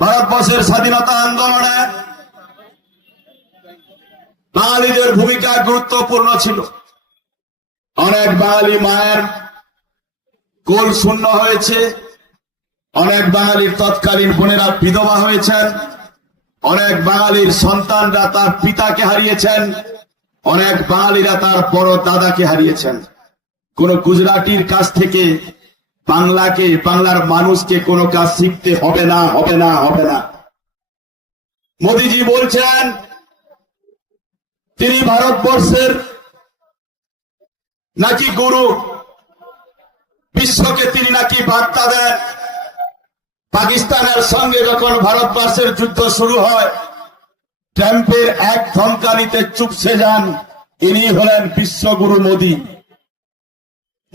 ভারতবর্ষের স্বাধীনতা আন্দোলনে বাঙালিদের ভূমিকা গুরুত্বপূর্ণ ছিল। অনেক বাঙালি মায়ের কোল শূন্য হয়েছে। অনেক বাঙালির তৎকালীন বোনেরা বিধবা হয়েছেন। অনেক বাঙালির সন্তানরা তার পিতাকে হারিয়েছেন। অনেক বাঙালিরা তার বড় দাদাকে হারিয়েছেন। কোন গুজরাটির কাছ থেকে বাংলাকে, বাংলার মানুষকে কোনো কাজ শিখতে হবে না হবে না হবে না। মোদিজি বলছেন, তিনি ভারতবর্ষের নাকি গুরু, বিশ্বকে তিনি নাকি বার্তা দেন। পাকিস্তানের সঙ্গে যখন ভারতবর্ষের যুদ্ধ শুরু হয়, ট্রাম্পের এক ধমকানিতে চুপসে যান, ইনি হলেন বিশ্বগুরু মোদী।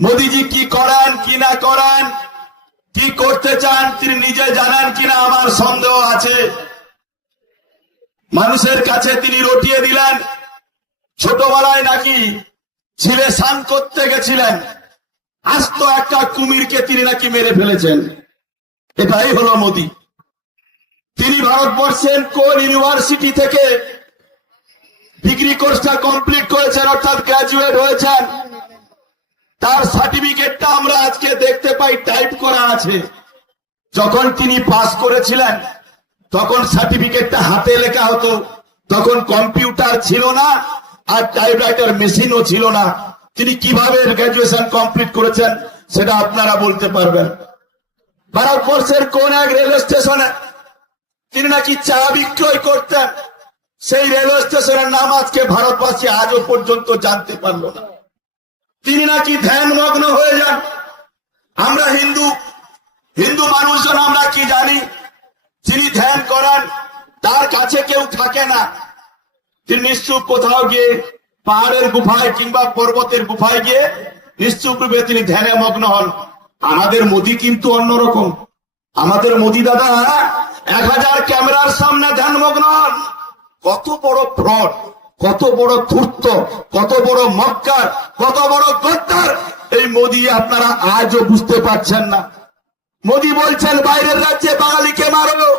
মোদিজি কি করেন, কি না করেন, কি করতে চান, তিনি নিজে জানেন কিনা আমার সন্দেহ আছে। মানুষের কাছে তিনি রটিয়ে দিলেন। ছোটবেলায় নাকি ছেলে স্নান করতে গেছিলেন। আস্ত একটা কুমিরকে তিনি নাকি মেরে ফেলেছেন। এটাই হলো মোদি। তিনি ভারতবর্ষের কোন ইউনিভার্সিটি থেকে ডিগ্রি কোর্সটা কমপ্লিট করেছেন, অর্থাৎ গ্রাজুয়েট হয়েছেন তার সার্টিফিকেটটা আমরা আজকে দেখতে পাই, টাইপ করা আছে। যখন তিনি পাস করেছিলেন, তখন সার্টিফিকেটটা হাতে লেখা হতো। তখন কম্পিউটার ছিল না, আর টাইপরাইটার মেশিনও ছিল না। তিনি কীভাবে গ্রাজুয়েশন কমপ্লিট করেছেন, সেটা আপনারা বলতে পারবেন। ভারতবর্ষের কোন এক রেল স্টেশনে তিনি নাকি চা বিক্রয় করতেন, সেই রেলওয়ে স্টেশনের নাম আজকে ভারতবাসী আজও পর্যন্ত জানতে পারল না। তিনি নাকি ধ্যান মগ্ন হয়ে যান? আমরা হিন্দু। হিন্দু মানুষজন আমরা কি জানি? যিনি ধ্যান করেন, তার কাছে কেউ থাকে না। তিনি নিশ্চুপ কোথাও গিয়ে, পাহাড়ের গুফায় কিংবা পর্বতের গুফায় গিয়ে নিশ্চুপ রূপে তিনি ধ্যানে মগ্ন হন। আমাদের মোদি কিন্তু অন্যরকম। আমাদের মোদি দাদা, এক হাজার ক্যামেরার সামনে ধ্যান মগ্ন হন। কত বড় ফ্রড কত বড় ধূর্ত, কত বড় মক্কার, কত বড় গদ্দার। এই মোদি আপনারা আজও বুঝতে পারছেন না। মোদি বলছেন, বাইরের রাজ্যে বাঙালিকে মারো।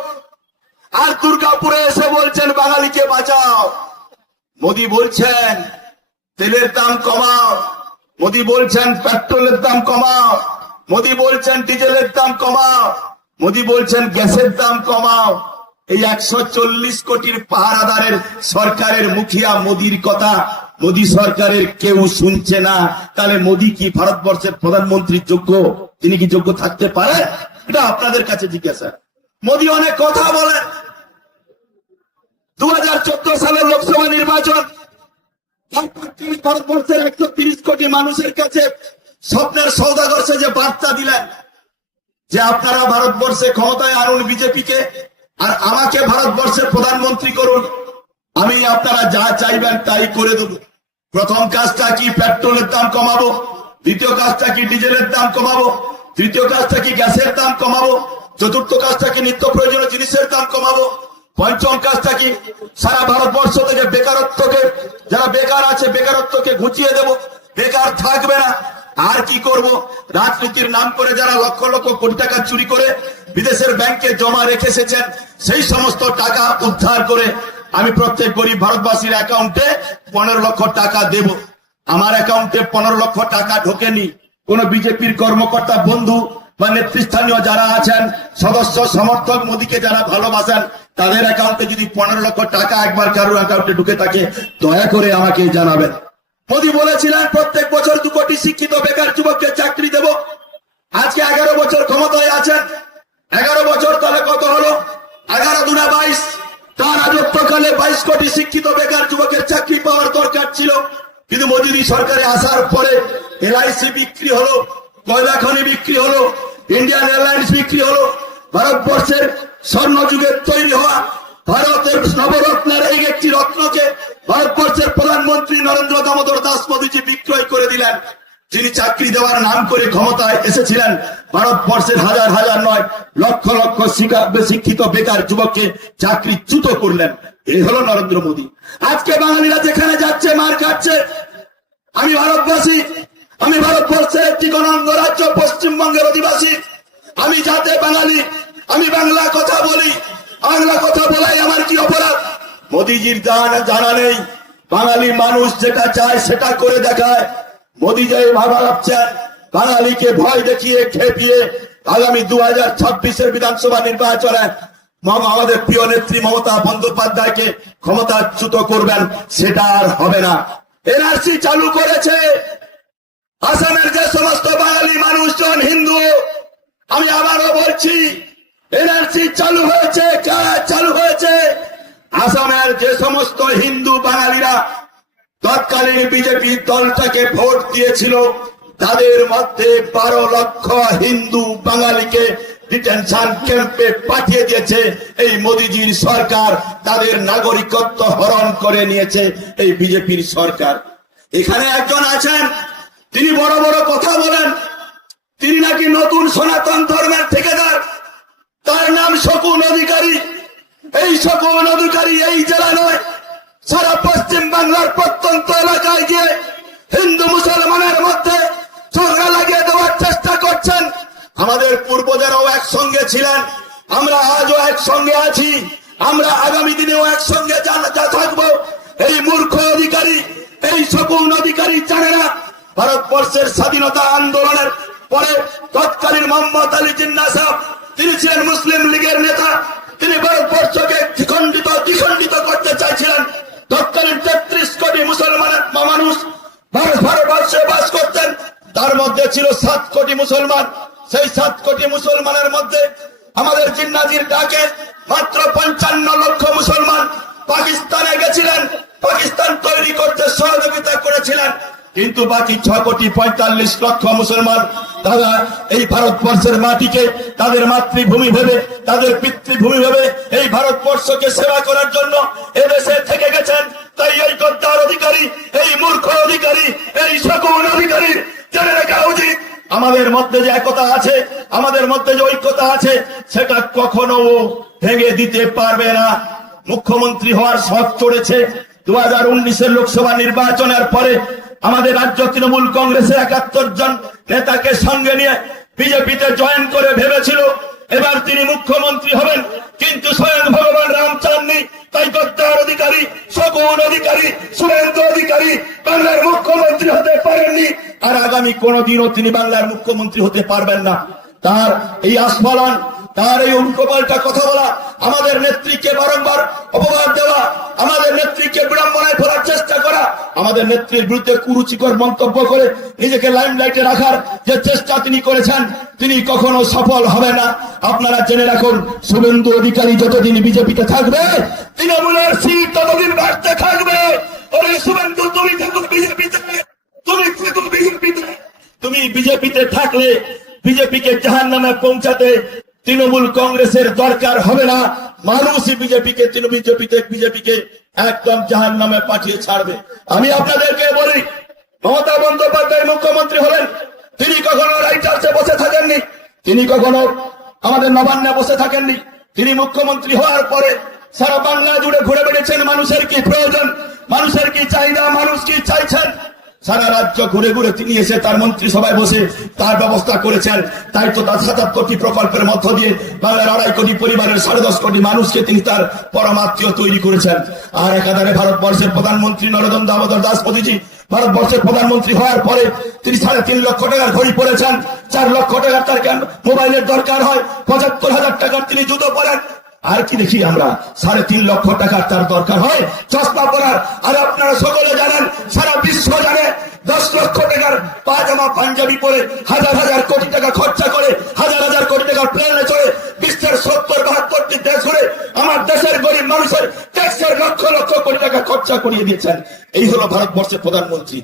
আর দুর্গাপুরে এসে বলছেন, বাঙালিকে বাঁচাও। মোদি বলছেন, তেলের দাম কমাও। মোদি বলছেন, পেট্রোলের দাম কমাও। মোদি বলছেন, ডিজেলের দাম কমাও। মোদি বলছেন, গ্যাসের দাম কমাও। এই একশো চল্লিশ কোটির পাহারাদারের সরকারের মুখিয়া মোদির কথা মোদি সরকারের কেউ শুনছে না। তাহলে মোদি কি ভারতবর্ষের প্রধানমন্ত্রীর যোগ্য? তিনি কি যোগ্য থাকতে পারে? এটা আপনাদের কাছে জিজ্ঞাসা। মোদি অনেক কথা বলেন। দু হাজার চোদ্দ সালের লোকসভা নির্বাচন। ভারতবর্ষের একশো তিরিশ কোটি মানুষের কাছে স্বপ্নের সৌদাগর যে বার্তা দিলেন, যে আপনারা ভারতবর্ষে ক্ষমতায় আনুন বিজেপিকে আর আমাকে ভারতবর্ষের প্রধানমন্ত্রী করুন। আমি আপনারা যা চাইবেন তাই করে দেব। প্রথম কাজটা কি পেট্রোলের দাম কমাবো? দ্বিতীয় কাজটা কি ডিজেলের দাম কমাবো? তৃতীয় কাজটা কি গ্যাসের দাম কমাবো? চতুর্থ কাজটা কি নিত্য প্রয়োজনীয় জিনিসের দাম কমাবো? পঞ্চম কাজটা কি সারা ভারতবর্ষ থেকে বেকারত্বকে, যারা বেকার আছে বেকারত্বকে ঘুচিয়ে দেব? বেকার থাকবে না। আর কি করব? রাজনীতির নাম করে যারা লক্ষ লক্ষ কোটি টাকা চুরি করে বিদেশের ব্যাংকে জমা রেখে এসেছেন সেই সমস্ত টাকা উদ্ধার করে আমি প্রত্যেক গরিব ভারতবাসীর অ্যাকাউন্টে পনেরো লক্ষ টাকা দেব। আমার অ্যাকাউন্টে পনেরো লক্ষ টাকা ঢোকেনি। কোন বিজেপির কর্মকর্তা, বন্ধু বা নেতৃস্থানীয় যারা আছেন, সদস্য, সমর্থক মোদীকে যারা ভালোবাসেন, তাদের অ্যাকাউন্টে যদি পনেরো লক্ষ টাকা একবার কারোর অ্যাকাউন্টে ঢুকে থাকে, দয়া করে আমাকে জানাবেন। মোদী বলেছিলেন, প্রত্যেক বছর দু কোটি শিক্ষিত বেকার যুবককে চাকরি দেব। আজকে এগারো বছর ক্ষমতায় আছেন এগারো বছর তাহলে কত হলো? এগারো দুনা বাইশ। তার রাজত্বকালে বাইশ কোটি শিক্ষিত বেকার যুবকের চাকরি পাওয়ার দরকার ছিল। কিন্তু মোদী সরকারে আসার পরে এলআইসি বিক্রি হলো, কয়লা খনি বিক্রি হলো, ইন্ডিয়ান এয়ারলাইন্স বিক্রি হলো, ভারতবর্ষের স্বর্ণ যুগের তৈরি হওয়া, ভারতের নবরত্নের এই একটি রত্নকে ভারতবর্ষের প্রধানমন্ত্রী নরেন্দ্র দামোদর দাস মোদীজি বিক্রয় করে দিলেন। যিনি চাকরি দেওয়ার নাম করে ক্ষমতায় এসেছিলেন, ভারতবর্ষের হাজার হাজার নয় লক্ষ লক্ষ শিক্ষা- শিক্ষিত বেকার যুবককে চাকরি চ্যুত করলেন। এই হলো নরেন্দ্র মোদী। আজকে বাঙালিরা যেখানে যাচ্ছে, মার খাচ্ছে। আমি ভারতবাসী, আমি ভারতবর্ষের একটি গণাঙ্গ রাজ্য, পশ্চিমবঙ্গের অধিবাসী। আমি যাতে বাঙালি, আমি বাংলা কথা বলি। বাংলা কথা বলাই আমার কি অপরাধ? মোদিজির জানা জানা নেই। বাঙালি মানুষ যেটা চায় সেটা করে দেখায়। মোদি যে ভাবা ভাবছেন বাঙালিকে ভয় দেখিয়ে, খেপিয়ে আগামী দু হাজার ছাব্বিশের বিধানসভা নির্বাচনে আমাদের প্রিয় নেত্রী মমতা বন্দ্যোপাধ্যায়কে ক্ষমতাচ্যুত করবেন, সেটা আর হবে না। এনআরসি চালু করেছে। আসামের যে সমস্ত বাঙালি মানুষজন হিন্দু, আমি আবারও বলছি, এনআরসি চালু হয়েছে চালু হয়েছে? আসামের যে সমস্ত হিন্দু বাঙালিরা তৎকালীন বিজেপি দলটাকে ভোট দিয়েছিল। তাদের মধ্যে বারো লক্ষ হিন্দু বাঙালিকে ডিটেনশন ক্যাম্পে পাঠিয়ে দিয়েছে। এই মোদিজির সরকার তাদের নাগরিকত্ব হরণ করে নিয়েছে এই বিজেপির সরকার। এখানে একজন আছেন, তিনি বড় বড় কথা বলেন। তিনি নাকি নতুন সনাতন ধর্মের ঠিকাদার। তার নাম শকুন অধিকারী। এই শকুন অধিকারী এই জেলা নয় সারা পশ্চিম বাংলার প্রত্যন্ত এলাকায় গিয়ে হিন্দু মুসলমানের মধ্যে ঝগড়া লাগিয়ে দেওয়ার চেষ্টা করছেন। আমাদের পূর্বজরাও একসঙ্গে ছিলেন। আমরা আজও একসঙ্গে আছি। আমরা আগামী দিনেও একসঙ্গে থাকব। এই মূর্খ অধিকারী, এই শকুন অধিকারী জানে না। ভারতবর্ষের স্বাধীনতা আন্দোলনের পরে তৎকালীন মোহাম্মদ আলী জিন্না আমাদের জিন্নাজির ডাকে মাত্র পঞ্চান্ন লক্ষ মুসলমান পাকিস্তানে গেছিলেন। পাকিস্তান তৈরি করতে সহযোগিতা করেছিলেন। কিন্তু বাকি ছ কোটি পঁয়তাল্লিশ লক্ষ মুসলমান তারা এই ভারতবর্ষের মাটিকে, তাদের মাতৃভূমি ভেবে, তাদের পিতৃভূমি ভেবে এই ভারতবর্ষকে সেবা করার জন্য এদেশে থেকে গেছেন। তাই এই গদ্দার অধিকারী, এই মূর্খ অধিকারী, এই শকুন অধিকারী, জেনে রাখা উচিত। আমাদের মধ্যে যে একতা আছে আমাদের মধ্যে যে ঐক্যতা আছে, সেটা কখনো ভেঙে দিতে পারবে না। মুখ্যমন্ত্রী হওয়ার শখ চড়েছে। দু হাজার উনিশের লোকসভা নির্বাচনের পরে আমাদের রাজ্য তৃণমূল কংগ্রেসের একাত্তর জন নেতাকে সঙ্গে নিয়ে বিজেপিতে জয়েন করে ভেবেছিল, এবার তিনি মুখ্যমন্ত্রী হবেন। কিন্তু স্বয়ং ভগবান রাম চাননি তাই গদ্দার অধিকারী, শকুন অধিকারী, সুরেন্দ্র অধিকারী বাংলার মুখ্যমন্ত্রী হতে পারেননি। আর আগামী কোনদিনও তিনি বাংলার মুখ্যমন্ত্রী হতে পারবেন না। তার এই আস্ফলন, তার এই উল্টোপাল্টা কথা বলা, আমাদের নেত্রীকে বারংবার অপবাদ দেওয়া, আমাদের নেত্রীকে বিড়ম্বনায় ফেলার চেষ্টা করা, আমাদের নেত্রীর বিরুদ্ধে কুরুচিকর মন্তব্য করে নিজেকে লাইমলাইটে রাখার যে চেষ্টা তিনি করেছেন, তিনি কখনো সফল হবে না। আপনারা জেনে রাখুন, শুভেন্দু অধিকারী যতদিন বিজেপিতে থাকবে, তৃণমূলের সিট ততদিন বাড়তে থাকবে। শুভেন্দু, তুমি থাকুন বিজেপিতে। তুমি তুমি বিজেপিতে থাকলে বিজেপিকে জাহান নামে পৌঁছাতে তৃণমূল কংগ্রেসের দরকার হবে না। মানুষই বিজেপিকে, তৃণমূল বিজেপিতে, বিজেপিকে একদম জাহান নামে পাঠিয়ে ছাড়বে। আমি আপনাদেরকে বলি, মমতা বন্দ্যোপাধ্যায় মুখ্যমন্ত্রী হলেন, তিনি কখনো রাইটার্সে বসে থাকেননি, তিনি কখনো আমাদের নবান্নে বসে থাকেননি। তিনি মুখ্যমন্ত্রী হওয়ার পরে সারা বাংলা জুড়ে ঘুরে বেড়েছেন। মানুষের কি প্রয়োজন? মানুষের কি চাহিদা? মানুষ কি চাইছেন? সারা রাজ্য ঘুরে ঘুরে তিনি এসে তার মন্ত্রিসভায় বসে তার ব্যবস্থা করেছেন। তাই তো তার সাত কোটি প্রকল্পের মধ্য দিয়ে বাংলার আড়াই কোটি পরিবারের সাড়ে দশ কোটি মানুষকে তিনি তার পরমাত্মীয় তৈরি করেছেন। আর একাধারে ভারতবর্ষের প্রধানমন্ত্রী নরেন্দ্র দামোদর দাস মোদীজি ভারতবর্ষের প্রধানমন্ত্রী হওয়ার পরে তিনি সাড়ে তিন লক্ষ টাকার ঘড়ি পরেছেন। চার লক্ষ টাকার তার কেন মোবাইলের দরকার হয়। পঁচাত্তর হাজার টাকার তিনি জুতো পরেন। আর কি দেখি আমরা? সাড়ে তিন লক্ষ টাকার তার দরকার হয়। চশমা পরার। আর আপনারা সকলে জানেন, সারা বিশ্ব জানে দশ লক্ষ টাকার পাজামা পাঞ্জাবি পরে হাজার হাজার কোটি টাকা খরচা করে, হাজার হাজার কোটি টাকার প্লেনে চড়ে বিশ্বের সত্তর, বাহাত্তরটি দেশ ঘুরে আমার দেশের গরিব মানুষের দেশের লক্ষ লক্ষ কোটি টাকা খরচা করিয়ে দিয়েছেন। এই হলো ভারতবর্ষের প্রধানমন্ত্রী।